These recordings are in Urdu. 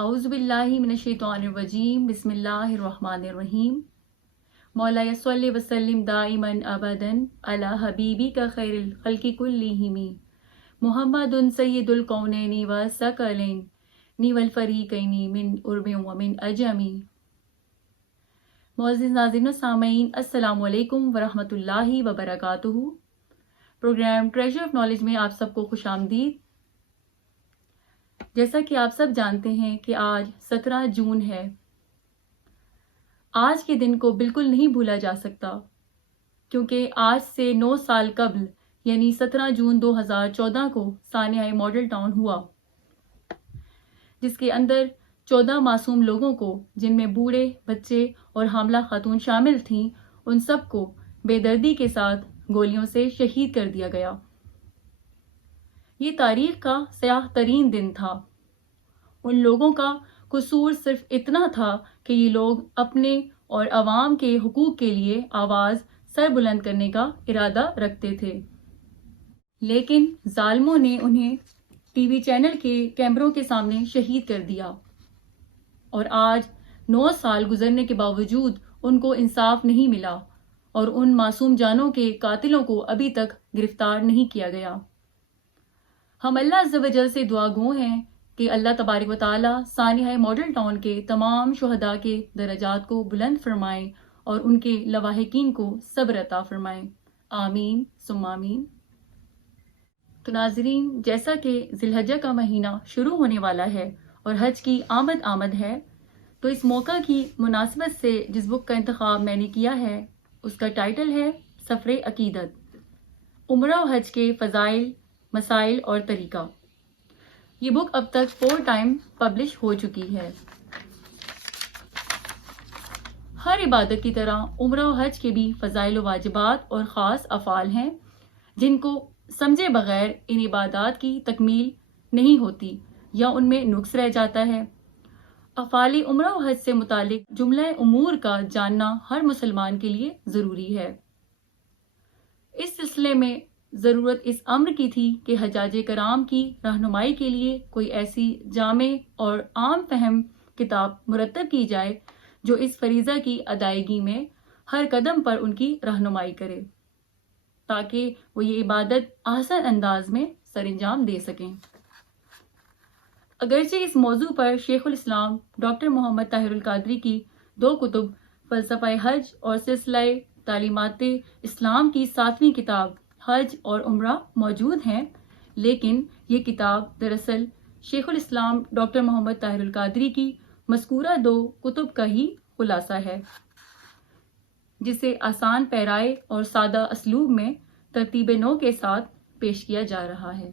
اعوذ باللہ من الشیطان الرجیم بسم اللہ الرحمن الرحیم مولا صلی وسلم دائما ابدا علی حبیبی کا خیر الخلق کلہم محمد سید الکونین والثقلین والفریقین من عرب و من عجم۔ معزز ناظرین و سامعین، السلام علیکم ورحمۃ اللہ وبرکاتہ۔ پروگرام ٹریجر آف نالج میں آپ سب کو خوش آمدید۔ جیسا کہ آپ سب جانتے ہیں کہ آج 17 جون ہے۔ آج کے دن کو بالکل نہیں بھولا جا سکتا، کیونکہ آج سے 9 سال قبل یعنی 17 جون 2014 کو سانحہ ماڈل ٹاؤن ہوا، جس کے اندر 14 معصوم لوگوں کو، جن میں بوڑھے، بچے اور حاملہ خاتون شامل تھیں، ان سب کو بے دردی کے ساتھ گولیوں سے شہید کر دیا گیا۔ یہ تاریخ کا سیاہ ترین دن تھا۔ ان لوگوں کا قصور صرف اتنا تھا کہ یہ لوگ اپنے اور عوام کے حقوق کے لیے آواز سر بلند کرنے کا ارادہ رکھتے تھے، لیکن ظالموں نے انہیں ٹی وی چینل کے کیمروں کے سامنے شہید کر دیا، اور آج 9 سال گزرنے کے باوجود ان کو انصاف نہیں ملا اور ان معصوم جانوں کے قاتلوں کو ابھی تک گرفتار نہیں کیا گیا۔ ہم اللہ عز و جل سے دعا گو ہیں کہ اللہ تبارک و تعالیٰ سانحہ ماڈل ٹاؤن کے تمام شہداء کے درجات کو بلند فرمائیں اور ان کے لواحقین کو صبر عطا فرمائیں، آمین ثم آمین۔ تو ناظرین، جیسا کہ ذی الحجہ کا مہینہ شروع ہونے والا ہے اور حج کی آمد ہے، تو اس موقع کی مناسبت سے جس بک کا انتخاب میں نے کیا ہے اس کا ٹائٹل ہے سفر عقیدت، عمرہ و حج کے فضائل، مسائل اور طریقہ۔ یہ بک اب تک 4 ٹائم پبلش ہو چکی ہے۔ ہر عبادت کی طرح عمرہ و حج کے بھی فضائل و واجبات اور خاص افعال ہیں، جن کو سمجھے بغیر ان عبادات کی تکمیل نہیں ہوتی یا ان میں نقص رہ جاتا ہے۔ افعال عمرہ و حج سے متعلق جملہ امور کا جاننا ہر مسلمان کے لیے ضروری ہے۔ اس سلسلے میں ضرورت اس امر کی تھی کہ حجاج کرام کی رہنمائی کے لیے کوئی ایسی جامع اور عام فہم کتاب مرتب کی جائے جو اس فریضہ کی ادائیگی میں ہر قدم پر ان کی رہنمائی کرے، تاکہ وہ یہ عبادت آسان انداز میں سر انجام دے سکیں۔ اگرچہ اس موضوع پر شیخ الاسلام ڈاکٹر محمد طاہر القادری کی 2 کتب فلسفہ حج اور سلسلہ تعلیمات اسلام کی 7ویں کتاب حج اور عمرہ موجود ہیں، لیکن یہ کتاب دراصل شیخ الاسلام ڈاکٹر محمد طاہر القادری کی مذکورہ 2 کتب کا ہی خلاصہ ہے، جسے آسان پیرائے اور سادہ اسلوب میں ترتیب نو کے ساتھ پیش کیا جا رہا ہے۔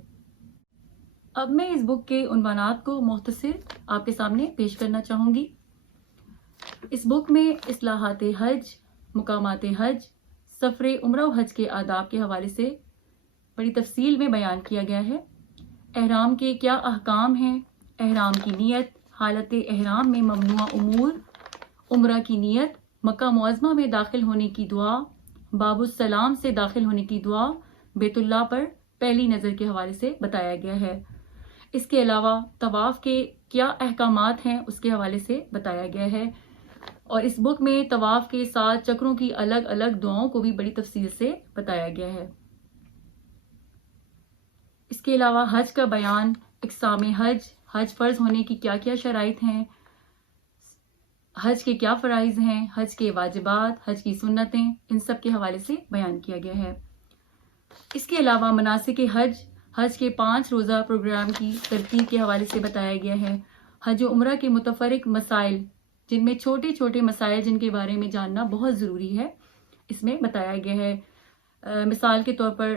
اب میں اس بک کے عنوانات کو مختصر آپ کے سامنے پیش کرنا چاہوں گی۔ اس بک میں اصلاحات حج، مقامات حج، سفر عمرہ و حج کے آداب کے حوالے سے بڑی تفصیل میں بیان کیا گیا ہے۔ احرام کے کیا احکام ہیں، احرام کی نیت، حالت احرام میں ممنوع امور، عمرہ کی نیت، مکہ معظمہ میں داخل ہونے کی دعا، باب السلام سے داخل ہونے کی دعا، بیت اللہ پر پہلی نظر کے حوالے سے بتایا گیا ہے۔ اس کے علاوہ طواف کے کیا احکامات ہیں اس کے حوالے سے بتایا گیا ہے، اور اس بک میں طواف کے 7 چکروں کی الگ الگ دعاؤں کو بھی بڑی تفصیل سے بتایا گیا ہے۔ اس کے علاوہ حج کا بیان، اقسام حج، حج فرض ہونے کی کیا کیا شرائط ہیں، حج کے کیا فرائض ہیں، حج کے واجبات، حج کی سنتیں، ان سب کے حوالے سے بیان کیا گیا ہے۔ اس کے علاوہ مناسک حج، حج کے 5 روزہ پروگرام کی ترتیب کے حوالے سے بتایا گیا ہے۔ حج و عمرہ کے متفرق مسائل، جن میں چھوٹے چھوٹے مسائل جن کے بارے میں جاننا بہت ضروری ہے، اس میں بتایا گیا ہے۔ مثال کے طور پر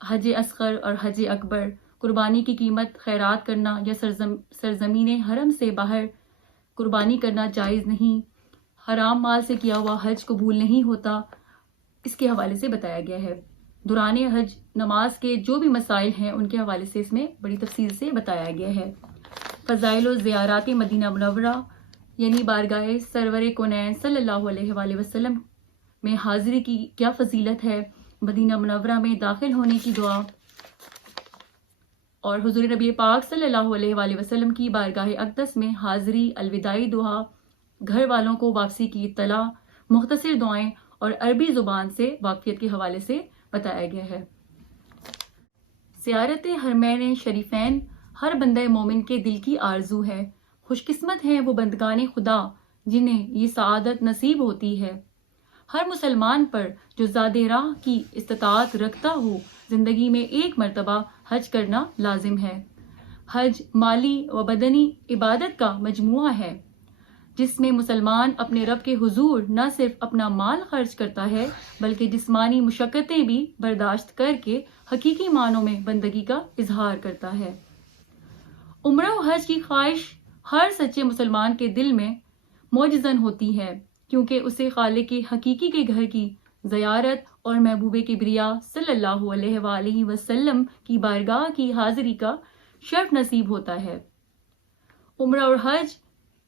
حج اصغر اور حج اکبر، قربانی کی قیمت خیرات کرنا یا سرزمین حرم سے باہر قربانی کرنا جائز نہیں، حرام مال سے کیا ہوا حج قبول نہیں ہوتا، اس کے حوالے سے بتایا گیا ہے۔ دوران حج نماز کے جو بھی مسائل ہیں ان کے حوالے سے اس میں بڑی تفصیل سے بتایا گیا ہے۔ فضائل و زیارات مدینہ منورہ، یعنی بارگاہ سرور کونین صلی اللہ علیہ وآلہ وسلم میں حاضری کی کیا فضیلت ہے، مدینہ منورہ میں داخل ہونے کی دعا اور حضور نبی پاک صلی اللہ علیہ وآلہ وسلم کی بارگاہ اقدس میں حاضری، الوداعی دعا، گھر والوں کو واپسی کی اطلاع، مختصر دعائیں اور عربی زبان سے واقفیت کے حوالے سے بتایا گیا ہے۔ زیارت حرمین شریفین ہر بندہ مومن کے دل کی آرزو ہے۔ خوش قسمت ہیں وہ بندگان خدا جنہیں یہ سعادت نصیب ہوتی ہے۔ ہر مسلمان پر جو زاد راہ کی استطاعت رکھتا ہو زندگی میں ایک مرتبہ حج کرنا لازم ہے۔ حج مالی و بدنی عبادت کا مجموعہ ہے جس میں مسلمان اپنے رب کے حضور نہ صرف اپنا مال خرچ کرتا ہے بلکہ جسمانی مشقتیں بھی برداشت کر کے حقیقی معنوں میں بندگی کا اظہار کرتا ہے۔ عمرہ و حج کی خواہش ہر سچے مسلمان کے دل میں موجزن ہوتی ہے کیونکہ اسے خالق حقیقی کے گھر کی زیارت اور محبوب کبریا صلی اللہ علیہ وآلہ وسلم کی بارگاہ کی حاضری کا شرف نصیب ہوتا ہے۔ عمرہ اور حج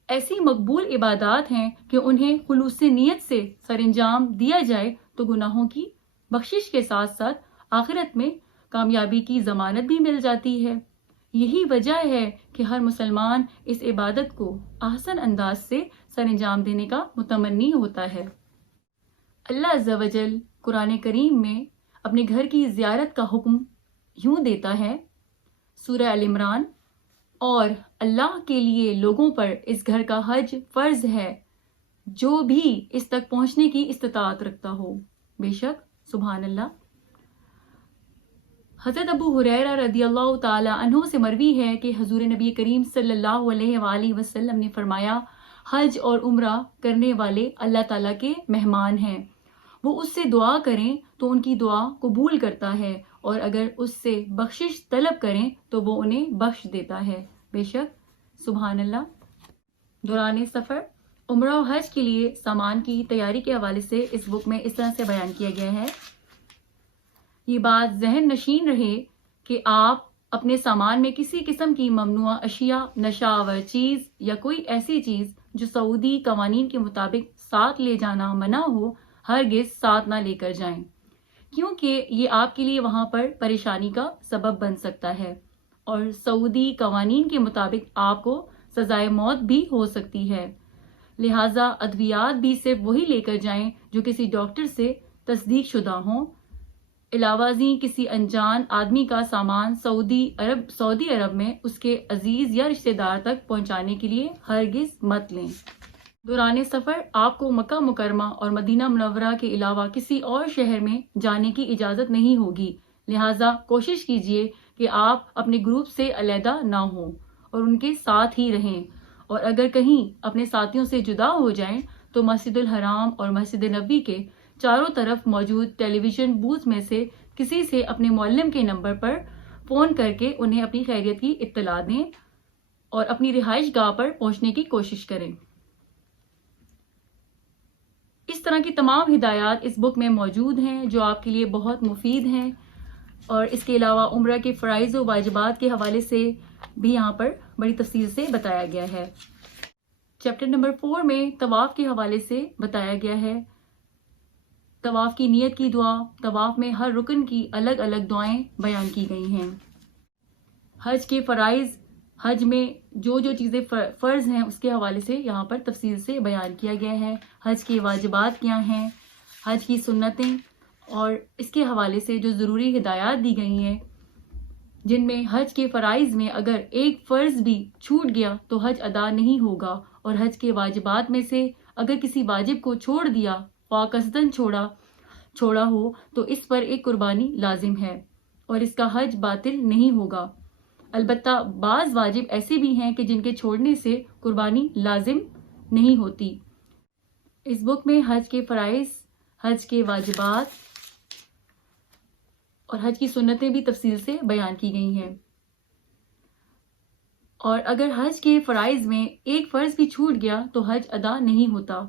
ایسی مقبول عبادات ہیں کہ انہیں خلوص نیت سے سر انجام دیا جائے تو گناہوں کی بخشش کے ساتھ ساتھ آخرت میں کامیابی کی ضمانت بھی مل جاتی ہے۔ یہی وجہ ہے کہ ہر مسلمان اس عبادت کو احسن انداز سے سر انجام دینے کا متمنی ہوتا ہے۔ اللہ عز و جل قرآن کریم میں اپنے گھر کی زیارت کا حکم یوں دیتا ہے، سورہ ال عمران، اور اللہ کے لیے لوگوں پر اس گھر کا حج فرض ہے جو بھی اس تک پہنچنے کی استطاعت رکھتا ہو۔ بے شک سبحان اللہ۔ حضرت ابو ہریرہ رضی اللہ تعالی عنہ سے مروی ہے کہ حضور نبی کریم صلی اللہ علیہ وآلہ وسلم نے فرمایا، حج اور عمرہ کرنے والے اللہ تعالیٰ کے مہمان ہیں، وہ اس سے دعا کریں تو ان کی دعا قبول کرتا ہے، اور اگر اس سے بخشش طلب کریں تو وہ انہیں بخش دیتا ہے۔ بے شک سبحان اللہ۔ دوران سفر عمرہ و حج کے لیے سامان کی تیاری کے حوالے سے اس بک میں اس طرح سے بیان کیا گیا ہے، یہ بات ذہن نشین رہے کہ آپ اپنے سامان میں کسی قسم کی ممنوعہ اشیاء، نشہ آور چیز یا کوئی ایسی چیز جو سعودی قوانین کے مطابق ساتھ لے جانا منع ہو ہرگز ساتھ نہ لے کر جائیں، کیونکہ یہ آپ کے لیے وہاں پر پریشانی کا سبب بن سکتا ہے، اور سعودی قوانین کے مطابق آپ کو سزائے موت بھی ہو سکتی ہے۔ لہٰذا ادویات بھی صرف وہی لے کر جائیں جو کسی ڈاکٹر سے تصدیق شدہ ہوں۔ علاوہ ازیں کسی انجان آدمی کا سامان سعودی عرب میں اس کے عزیز یا رشتہ دار تک پہنچانے کے لیے ہرگز مت لیں۔ دوران سفر آپ کو مکہ مکرمہ اور مدینہ منورہ کے علاوہ کسی اور شہر میں جانے کی اجازت نہیں ہوگی، لہٰذا کوشش کیجیے کہ آپ اپنے گروپ سے علیحدہ نہ ہوں اور ان کے ساتھ ہی رہیں، اور اگر کہیں اپنے ساتھیوں سے جدا ہو جائیں تو مسجد الحرام اور مسجد نبوی کے چاروں طرف موجود ٹیلی ویژن بوتھ میں سے کسی سے اپنے معلم کے نمبر پر فون کر کے انہیں اپنی خیریت کی اطلاع دیں اور اپنی رہائش گاہ پر پہنچنے کی کوشش کریں۔ اس طرح کی تمام ہدایات اس بک میں موجود ہیں جو آپ کے لیے بہت مفید ہیں، اور اس کے علاوہ عمرہ کے فرائض و واجبات کے حوالے سے بھی یہاں پر بڑی تفصیل سے بتایا گیا ہے۔ چیپٹر نمبر 4 میں طواف کے حوالے سے بتایا گیا ہے، طواف کی نیت کی دعا، طواف میں ہر رکن کی الگ الگ دعائیں بیان کی گئی ہیں۔ حج کے فرائض، حج میں جو چیزیں فرض ہیں اس کے حوالے سے یہاں پر تفصیل سے بیان کیا گیا ہے۔ حج کے واجبات کیا ہیں، حج کی سنتیں، اور اس کے حوالے سے جو ضروری ہدایات دی گئی ہیں، جن میں حج کے فرائض میں اگر ایک فرض بھی چھوٹ گیا تو حج ادا نہیں ہوگا، اور حج کے واجبات میں سے اگر کسی واجب کو چھوڑ دیا، خواہ قصدن چھوڑا ہو، تو اس پر ایک قربانی لازم ہے اور اس کا حج باطل نہیں ہوگا۔ البتہ بعض واجب ایسے بھی ہیں کہ جن کے چھوڑنے سے قربانی لازم نہیں ہوتی۔ اس بک میں حج کے فرائض، حج کے واجبات اور حج کی سنتیں بھی تفصیل سے بیان کی گئی ہیں، اور اگر حج کے فرائض میں ایک فرض بھی چھوٹ گیا تو حج ادا نہیں ہوتا،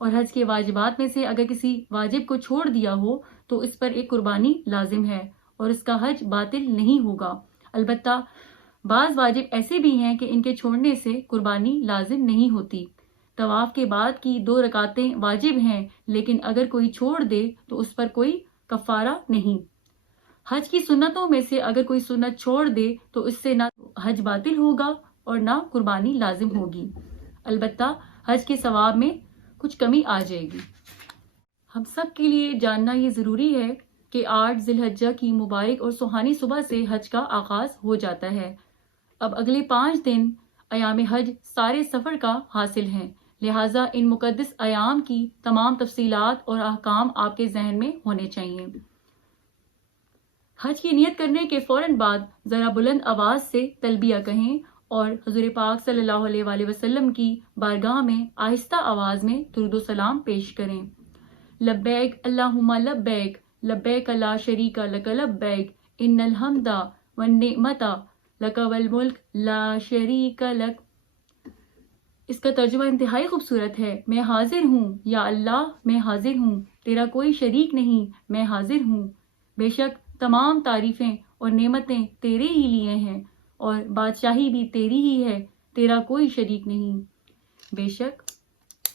اور حج کے واجبات میں سے اگر کسی واجب کو چھوڑ دیا ہو تو اس پر ایک قربانی لازم ہے اور اس کا حج باطل نہیں ہوگا۔ البتہ بعض واجب ایسے بھی ہیں کہ ان کے چھوڑنے سے قربانی لازم نہیں ہوتی۔ طواف کے بعد کی 2 رکعتیں واجب ہیں، لیکن اگر کوئی چھوڑ دے تو اس پر کوئی کفارہ نہیں۔ حج کی سنتوں میں سے اگر کوئی سنت چھوڑ دے تو اس سے نہ حج باطل ہوگا اور نہ قربانی لازم ہوگی، البتہ حج کے ثواب میں کچھ کمی آ جائے گی۔ ہم سب کے لیے جاننا یہ ضروری ہے کہ 8 ذی الحجہ کی مبارک اور سہانی صبح سے حج کا آغاز ہو جاتا ہے۔ اب اگلے 5 دن ایام حج سارے سفر کا حاصل ہیں، لہٰذا ان مقدس ایام کی تمام تفصیلات اور احکام آپ کے ذہن میں ہونے چاہیے۔ حج کی نیت کرنے کے فوراً بعد ذرا بلند آواز سے تلبیہ کہیں اور حضور پاک صلی اللہ علیہ وآلہ وسلم کی بارگاہ میں آہستہ آواز میں درود و سلام پیش کریں۔ لبیک اللہم لبیک، لبیک لا شریک لک لبیک، ان الحمد والنعمت لک والملک لا شریک لک۔ اس کا ترجمہ انتہائی خوبصورت ہے۔ میں حاضر ہوں یا اللہ، میں حاضر ہوں، تیرا کوئی شریک نہیں، میں حاضر ہوں، بے شک تمام تعریفیں اور نعمتیں تیرے ہی لیے ہیں اور بادشاہی بھی تیری ہی ہے، تیرا کوئی شریک نہیں، بے شک۔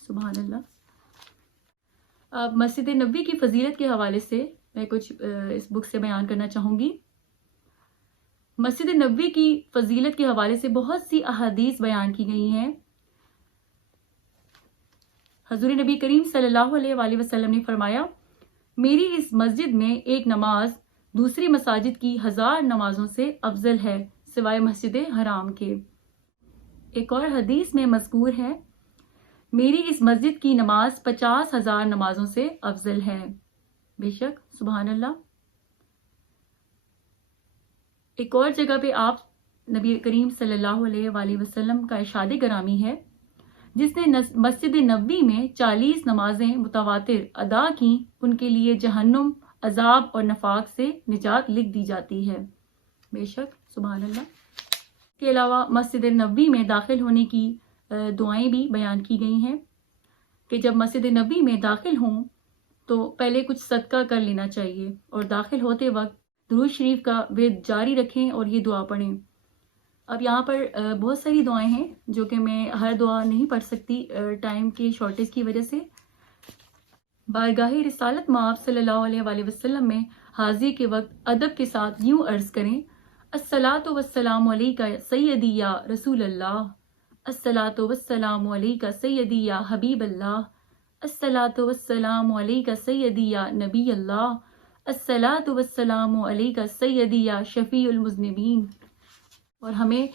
سبحان اللہ۔ اب مسجد نبوی کی فضیلت کے حوالے سے میں کچھ اس بک سے بیان کرنا چاہوں گی۔ مسجد نبوی کی فضیلت کے حوالے سے بہت سی احادیث بیان کی گئی ہیں۔ حضور نبی کریم صلی اللہ علیہ وآلہ وسلم نے فرمایا، میری اس مسجد میں ایک نماز دوسری مساجد کی 1000 نمازوں سے افضل ہے سوائے مسجد حرام کے۔ ایک اور حدیث میں مذکور ہے، میری اس مسجد کی نماز 50,000 نمازوں سے افضل ہے، بے شک۔ سبحان اللہ۔ ایک اور جگہ پہ آپ نبی کریم صلی اللہ علیہ وآلہ وسلم کا ارشاد گرامی ہے، جس نے مسجد نبوی میں 40 نمازیں متواتر ادا کی، ان کے لیے جہنم، عذاب اور نفاق سے نجات لکھ دی جاتی ہے، بے شک۔ سبحان اللہ۔ اس کے علاوہ مسجد نبوی میں داخل ہونے کی دعائیں بھی بیان کی گئی ہیں کہ جب مسجد نبوی میں داخل ہوں تو پہلے کچھ صدقہ کر لینا چاہیے اور داخل ہوتے وقت درود شریف کا ورد جاری رکھیں اور یہ دعا پڑھیں۔ اب یہاں پر بہت ساری دعائیں ہیں جو کہ میں ہر دعا نہیں پڑھ سکتی ٹائم کی شارٹیج کی وجہ سے۔ بارگاہ رسالت مآب صلی اللہ علیہ وآلہ وسلم میں حاضری کے وقت ادب کے ساتھ یوں عرض کریں، الصلاۃ والسلام علیک سیدی یا رسول اللہ، الصلاۃ والسلام علیک سیدی یا حبیب اللہ، الصلاۃ والسلام علیک سیدی یا نبی اللہ، الصلاۃ والسلام علیک سیدی یا شفیع المذنبین۔ اور ہمیں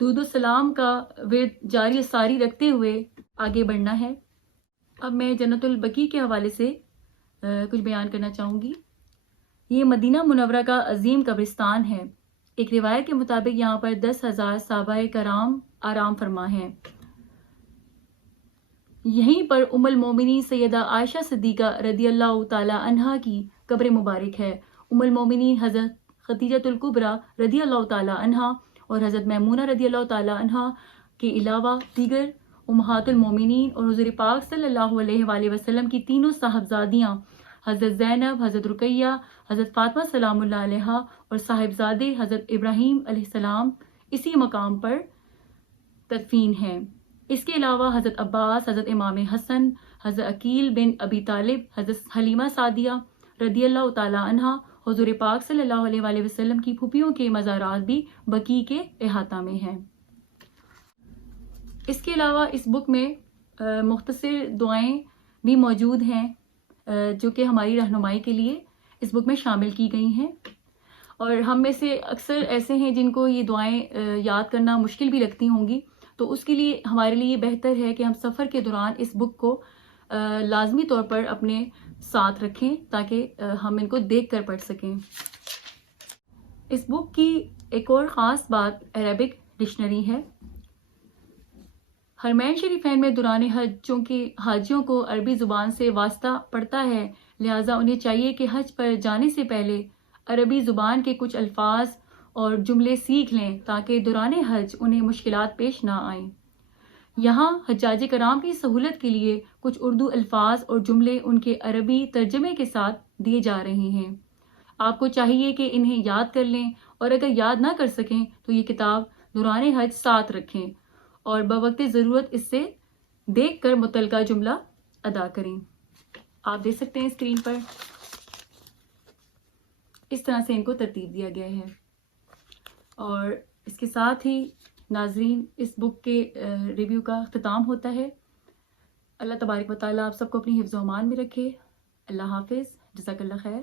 درود و سلام کا ورد جاری ساری رکھتے ہوئے آگے بڑھنا ہے۔ اب میں جنت البقیع کے حوالے سے کچھ بیان کرنا چاہوں گی۔ یہ مدینہ منورہ کا عظیم قبرستان ہے۔ ایک روایت کے مطابق یہاں پر 10,000 صحابہ کرام آرام فرما ہیں۔ یہیں پر ام المومنین سیدہ عائشہ صدیقہ رضی اللہ تعالی عنہا کی قبر مبارک ہے۔ ام المومنین حضرت خدیجہ الکبریٰ رضی اللہ تعالی عنہا اور حضرت میمونہ رضی اللہ تعالی عنہا کے علاوہ دیگر امہات المومنین اور حضور پاک صلی اللہ علیہ وآلہ وسلم کی تینوں صاحبزادیاں حضرت زینب، حضرت رقیہ، حضرت فاطمہ سلام اللہ علیہا اور صاحبزادے حضرت ابراہیم علیہ السلام اسی مقام پر تدفین ہیں۔ اس کے علاوہ حضرت عباس، حضرت امام حسن، حضرت عقیل بن ابی طالب، حضرت حلیمہ سعدیہ رضی اللہ تعالی عنہا، حضور پاک صلی اللہ علیہ وآلہ وسلم کی پھوپھیوں کے مزارات بھی بقیع کے احاطہ میں ہیں۔ اس کے علاوہ اس بک میں مختصر دعائیں بھی موجود ہیں جو کہ ہماری رہنمائی کے لیے اس بک میں شامل کی گئی ہیں، اور ہم میں سے اکثر ایسے ہیں جن کو یہ دعائیں یاد کرنا مشکل بھی لگتی ہوں گی، تو اس کے لیے ہمارے لیے بہتر ہے کہ ہم سفر کے دوران اس بک کو لازمی طور پر اپنے ساتھ رکھیں تاکہ ہم ان کو دیکھ کر پڑھ سکیں۔ اس بک کی ایک اور خاص بات عربک ڈکشنری ہے۔ حرمین شریفین میں دوران حج چونکہ حاجیوں کو عربی زبان سے واسطہ پڑتا ہے، لہٰذا انہیں چاہیے کہ حج پر جانے سے پہلے عربی زبان کے کچھ الفاظ اور جملے سیکھ لیں تاکہ دوران حج انہیں مشکلات پیش نہ آئیں۔ یہاں حجاج کرام کی سہولت کے لیے کچھ اردو الفاظ اور جملے ان کے عربی ترجمے کے ساتھ دیے جا رہے ہیں۔ آپ کو چاہیے کہ انہیں یاد کر لیں، اور اگر یاد نہ کر سکیں تو یہ کتاب دوران حج ساتھ رکھیں اور بوقت ضرورت اس سے دیکھ کر متعلقہ جملہ ادا کریں۔ آپ دیکھ سکتے ہیں اسکرین پر۔ اس طرح سے ان کو ترتیب دیا گیا ہے. اور اس کے ساتھ ہی ناظرین اس بک کے ریویو کا اختتام ہوتا ہے. اللہ تبارک و تعالیٰ آپ سب کو اپنی حفظ و امان میں رکھے. اللہ حافظ. جزاک اللہ خیر.